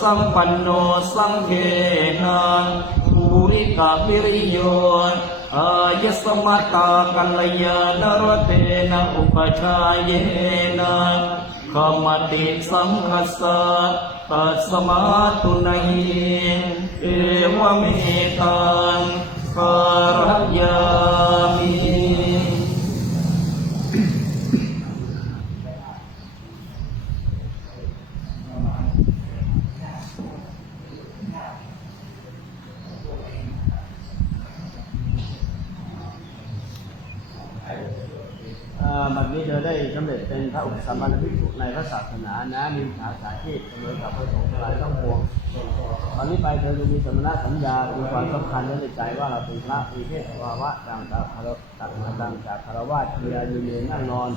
สัมปันโนสังเกนาภูริกาวิริโยอายสมัตตากัลยาณรเตนะอุปชายเยนะขมติสังคัสสะตัสมาตุนัยเอวเมตาคารยามิ เอ่อ บัดนี้เธอได้สำเร็จเป็นพระอุปสมมาภิกษุในพระศาสนานะมีภาษาที่เสมอกับพระสงฆ์ทั้งหลายต้องปวงตอนนี้ไปเธอจะมีสมณะสัญญามีความสำคัญในใจว่าเราเป็นพระมีเพศภาวะต่างจากคารวะต่างต่างจากคารวะเวลายืนเดินนั่งนอน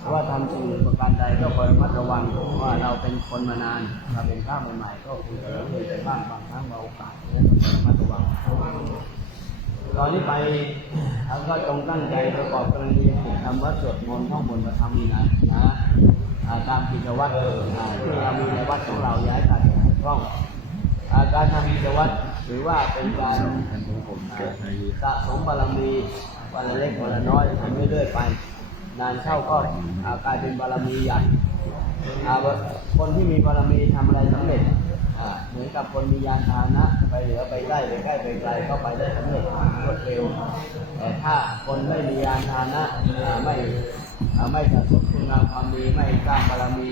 เพราะว่าทำสิ่งหนึ่งประการใดก็คอยระมัดระวังว่าเราเป็นคนมานานเราเป็นพระใหม่ๆก็คือเราเคยไปบ้างบางครั้งบางโอกาสนั้นระมัด อนนี้ไปเราก็จงตั้งใจประกอบกรณีฝึกทำวัดสวดมนต์ท่องบนประธรรมวินัยนะอ่าตามกิจวัตรที่เรามีในวัดของเราย้ายการท่องอ่าการทำกิจวัตรถือว่าเป็นการสะสมบารมีวันละเล็กวันละน้อยทำเรื่อยๆไป นานเข้าก็กลายเป็นบารมีใหญ่คนที่มีบารมีทำอะไรสำเร็จ กับคนมียานพาหนะ ไปเหลือไปใกล้ไปใกล้ไปไกลก็ไปได้สำเร็จรวดเร็ว แต่ถ้าคนไม่มียานพาหนะไม่ไม่สะสมคุณงามความดีไม่สร้างบารมี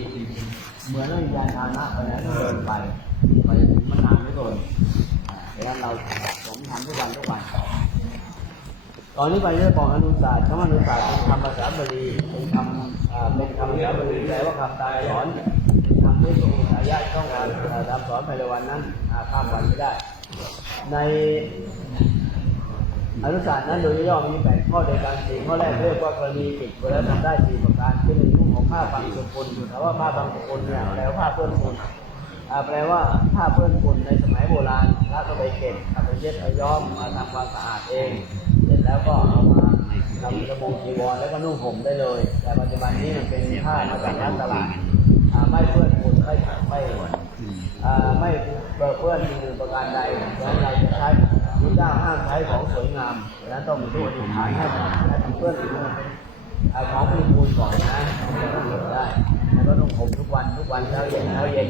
เหมือนไม่มียานพาหนะไปนั้นเดินไปไปมันนานไม่โดนอ่าดังนั้นเราสมทำทุกวันทุกวันตอนนี้ไปเรื่องของอนุศาสตร์คำอนุศาสตร์เป็นคำภาษาบาลีเป็นคำเป็นคำภาษาบาลีแปลว่าคำตายสอน นคำที่ทรงสายาต้องการอ่าตามสอนภายในวันนั้นข้ามวันไม่ได้ ในอนุศาสตร์นั้นโดยย่อมีแปดข้อโดยการสี่ข้อแรกเรียกว่ากรณีกิจแล้วทำได้สี่ประการคือหนึ่งนุ่งของผ้าบางสกุลแต่ว่าผ้าบางสกุลเนี่ยแปลว่าผ้าเปื้อนฝุ่นแปลว่าผ้าเปื้อนฝุ่นในสมัยโบราณพระก็ไปเก็บเอาไปเย็ดเอาย้อมมาทำความสะอาดเอง เสร็จแล้วก็เอามาทำกระโปรงจีวรแล้วก็นุ่งห่มได้เลย แต่ปัจจุบันนี้มันเป็นผ้ามาจากตลาดไม่เปื้อน ฝุ่นไม่ไม่อ่าไม่เปื้อนมือประการใดดังนั้นเราจะใช้พระเจ้าห้ามใช้ของสวยงามดังนั้นต้องมีผู้อธิษฐานให้ให้มันเปื้อนหรือมันเป็นอ่าของบริบูรณ์ก่อนนะจะต้องหลบได้แล้วก็ต้องห่มทุกวันทุกวันเช้าเย็นเช้าเย็น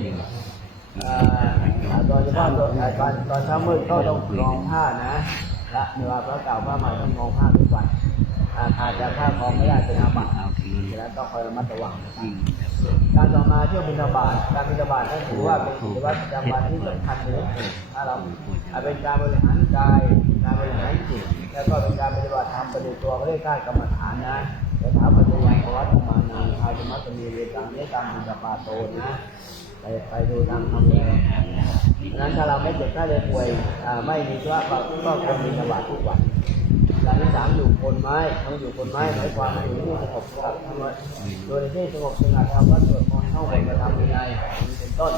เอ่อโดยเฉพาะตอนตอนตอนเช้ามืดก็ต้องรองผ้านะ และเนื้อพระเก่าพระใหม่ต้องรองผ้าทุกวันอาจจะผ้าคองไม่ได้เป็นอาบัติฉะนั้นต้องคอยระมัดระวังการต่อมาเที่ยวบิณฑบาตการบิณฑบาตนั้นถือว่าเป็นกิจวัตรประจำวันที่สำคัญในชีวิตถ้าเราเป็นการบริหารกายการบริหารจิตแล้วก็เป็นการปฏิบัติธรรมปฏิตัวเขาเรียการกรรมฐานนะแต่ถามปัจจัยภวัตมานาภายมัตมีเวตังเนตังบิณฑบาโตนะ ไปไปดูตามคำนี้นั้นถ้าเราไม่เจ็บไข้เลยป่วยไม่มีธุระก็ควรมีสบายทุกวันหลังที่สามอยู่คนไม้ต้องอยู่คนไม้หมายความว่าอยู่ที่สงบสงัดทำโดยที่สงบสงัดทำวัดสวดมนต์ท่องบทกระทำวินัยเป็นต้น